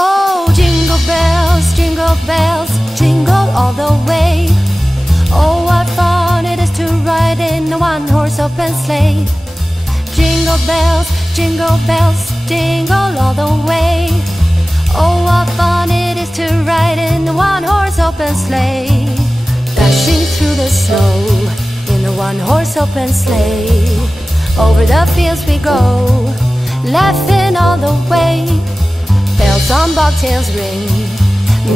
Oh, jingle bells, jingle all the way. Oh, what fun it is to ride in a one-horse open sleigh. Jingle bells, jingle all the way. Oh, what fun it is to ride in a one-horse open sleigh. Dashing through the snow in a one-horse open sleigh. Over the fields we go, laughing all the way. Bells on bobtails ring,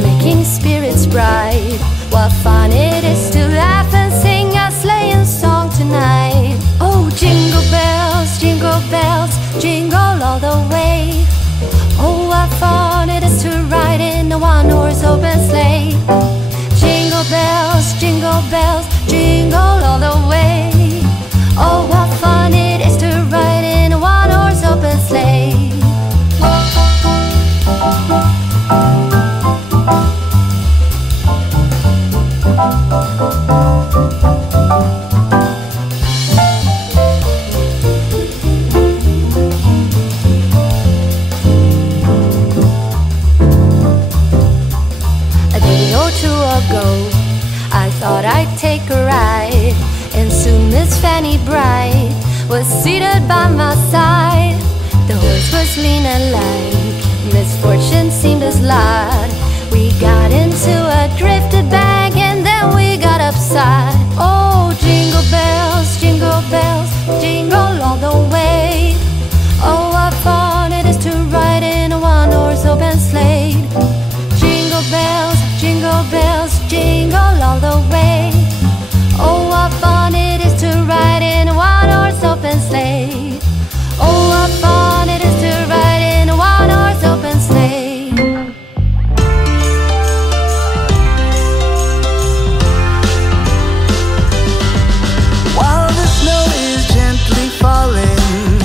making spirits bright. What fun it is to laugh and sing a sleighing song tonight. Oh, jingle bells, jingle all the way. Oh, what fun it is to ride in a one-horse open sleigh. Jingle bells, jingle all the way. Oh, what fun it is to ride in a one-horse open sleigh. Ago, I thought I'd take a ride, and soon Miss Fanny Bright was seated by my side. The horse was lean and lank, misfortune seemed his lot. We got into a drifted bank, and then we got upside. Oh, jingle bells, jingle all the way. Oh, what fun it is to ride in a one-horse open sleigh. Jingle bells, jingle all the way. Oh, what fun it is to ride in a one-horse open sleigh. Oh, what fun it is to ride in a one-horse open sleigh. While the snow is gently falling,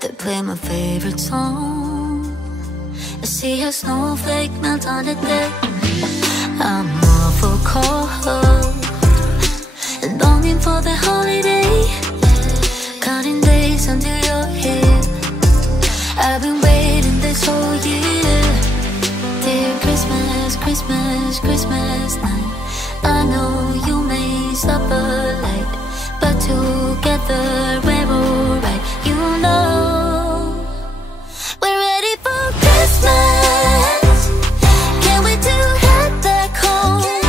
They play my favorite song. I see a snowflake melt on the deck. I'm awful cold and longing for the holiday. Counting days until you're here. I've been waiting this whole year. Dear Christmas, Christmas, Christmas night. I know you may stop a light, but together we're alright. You know we're ready for Christmas. Can't wait to head back home.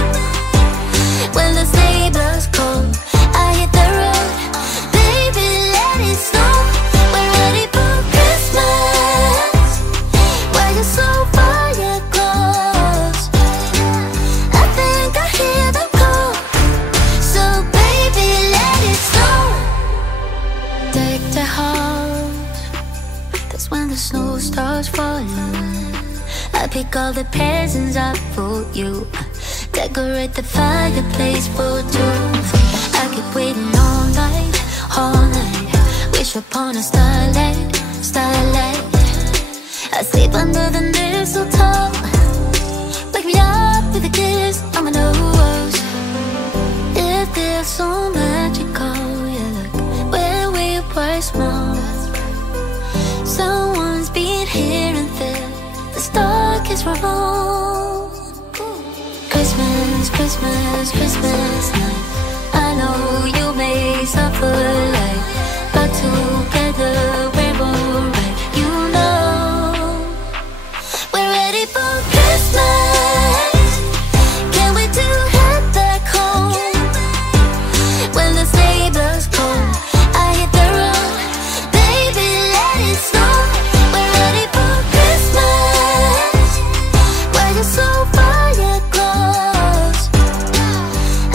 When the sleigh blows cold, I hit the road. Baby, let it snow. We're ready for Christmas. Why you so far yet close? I think I hear them call. So baby, let it snow. Deck the house. That's when the snow starts falling. I pick all the presents up for you. Decorate the fireplace for two. I keep waiting all night, all night. Wish upon a starlight, starlight. I sleep under the mistletoe. Wake me up with a kiss on my nose. If they're so magical, yeah, look where we were small. Someone's been here and there. The stalk is wrong. Christmas, Christmas, Christmas night. I know you may suffer light, but together we're alright. You know we're ready for Christmas. Can't wait to head back home. When the sleigh blows cold, I hit the road. Baby, let it snow. We're ready for Christmas. Why you so far yet close?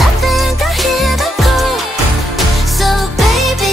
I think I hear them call. So baby,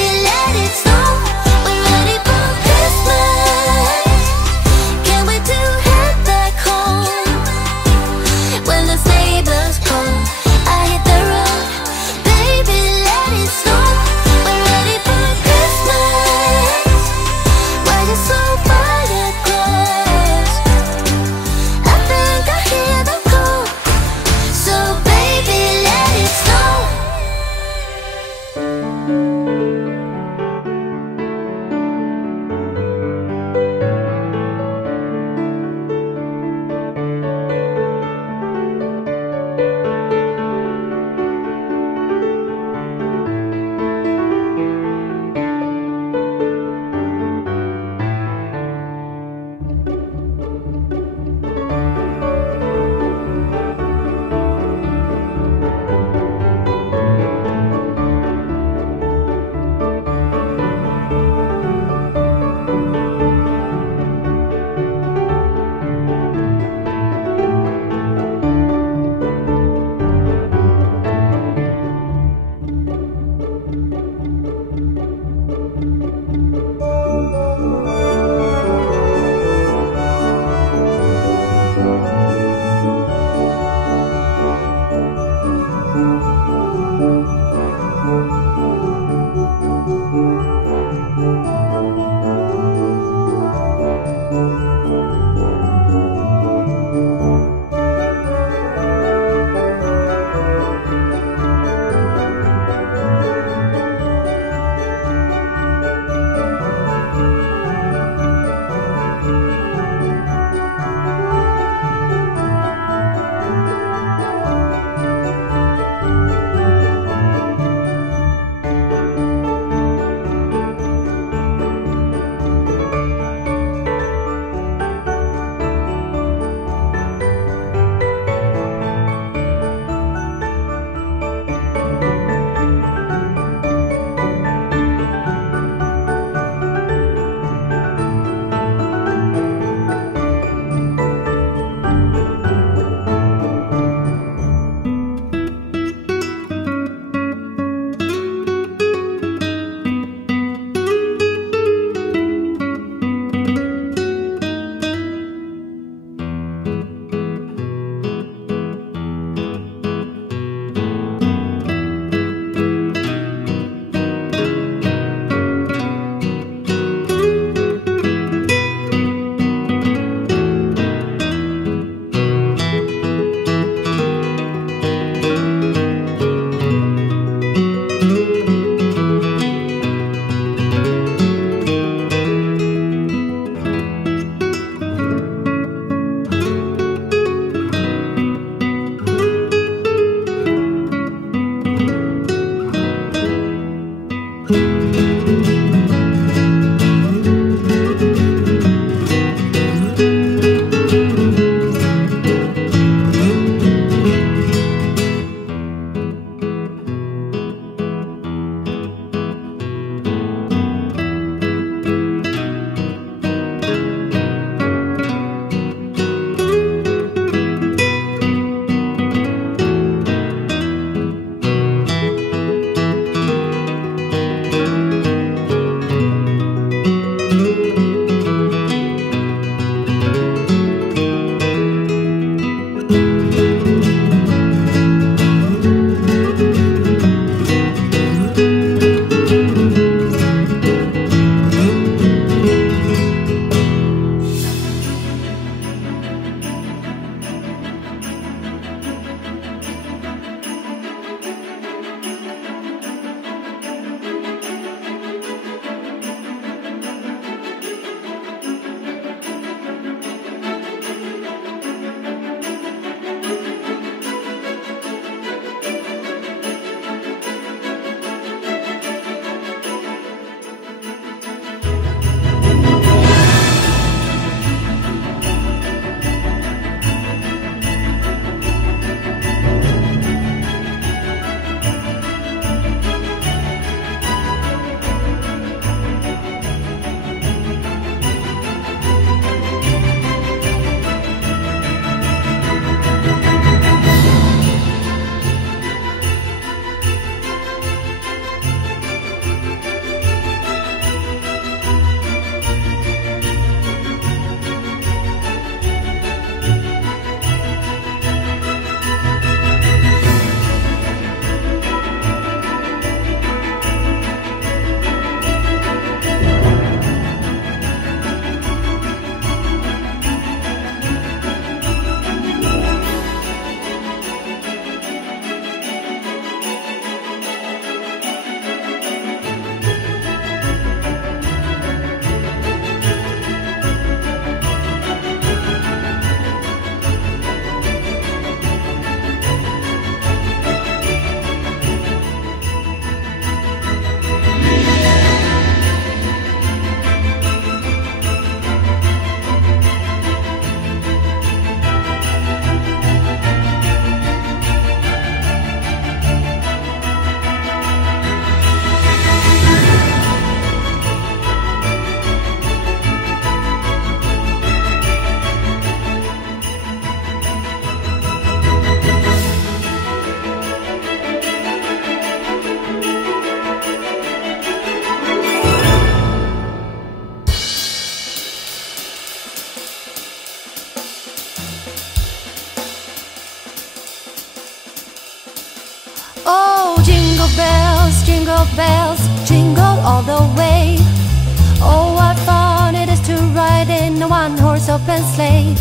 in a one-horse open sleigh.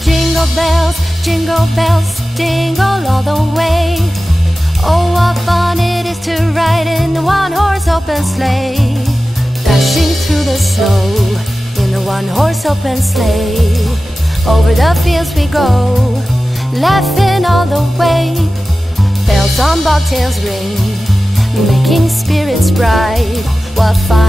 Jingle bells, jingle all the way. Oh, what fun it is to ride in a one-horse open sleigh. Dashing through the snow in a one-horse open sleigh. Over the fields we go, laughing all the way. Bells on bobtails ring, making spirits bright. What fun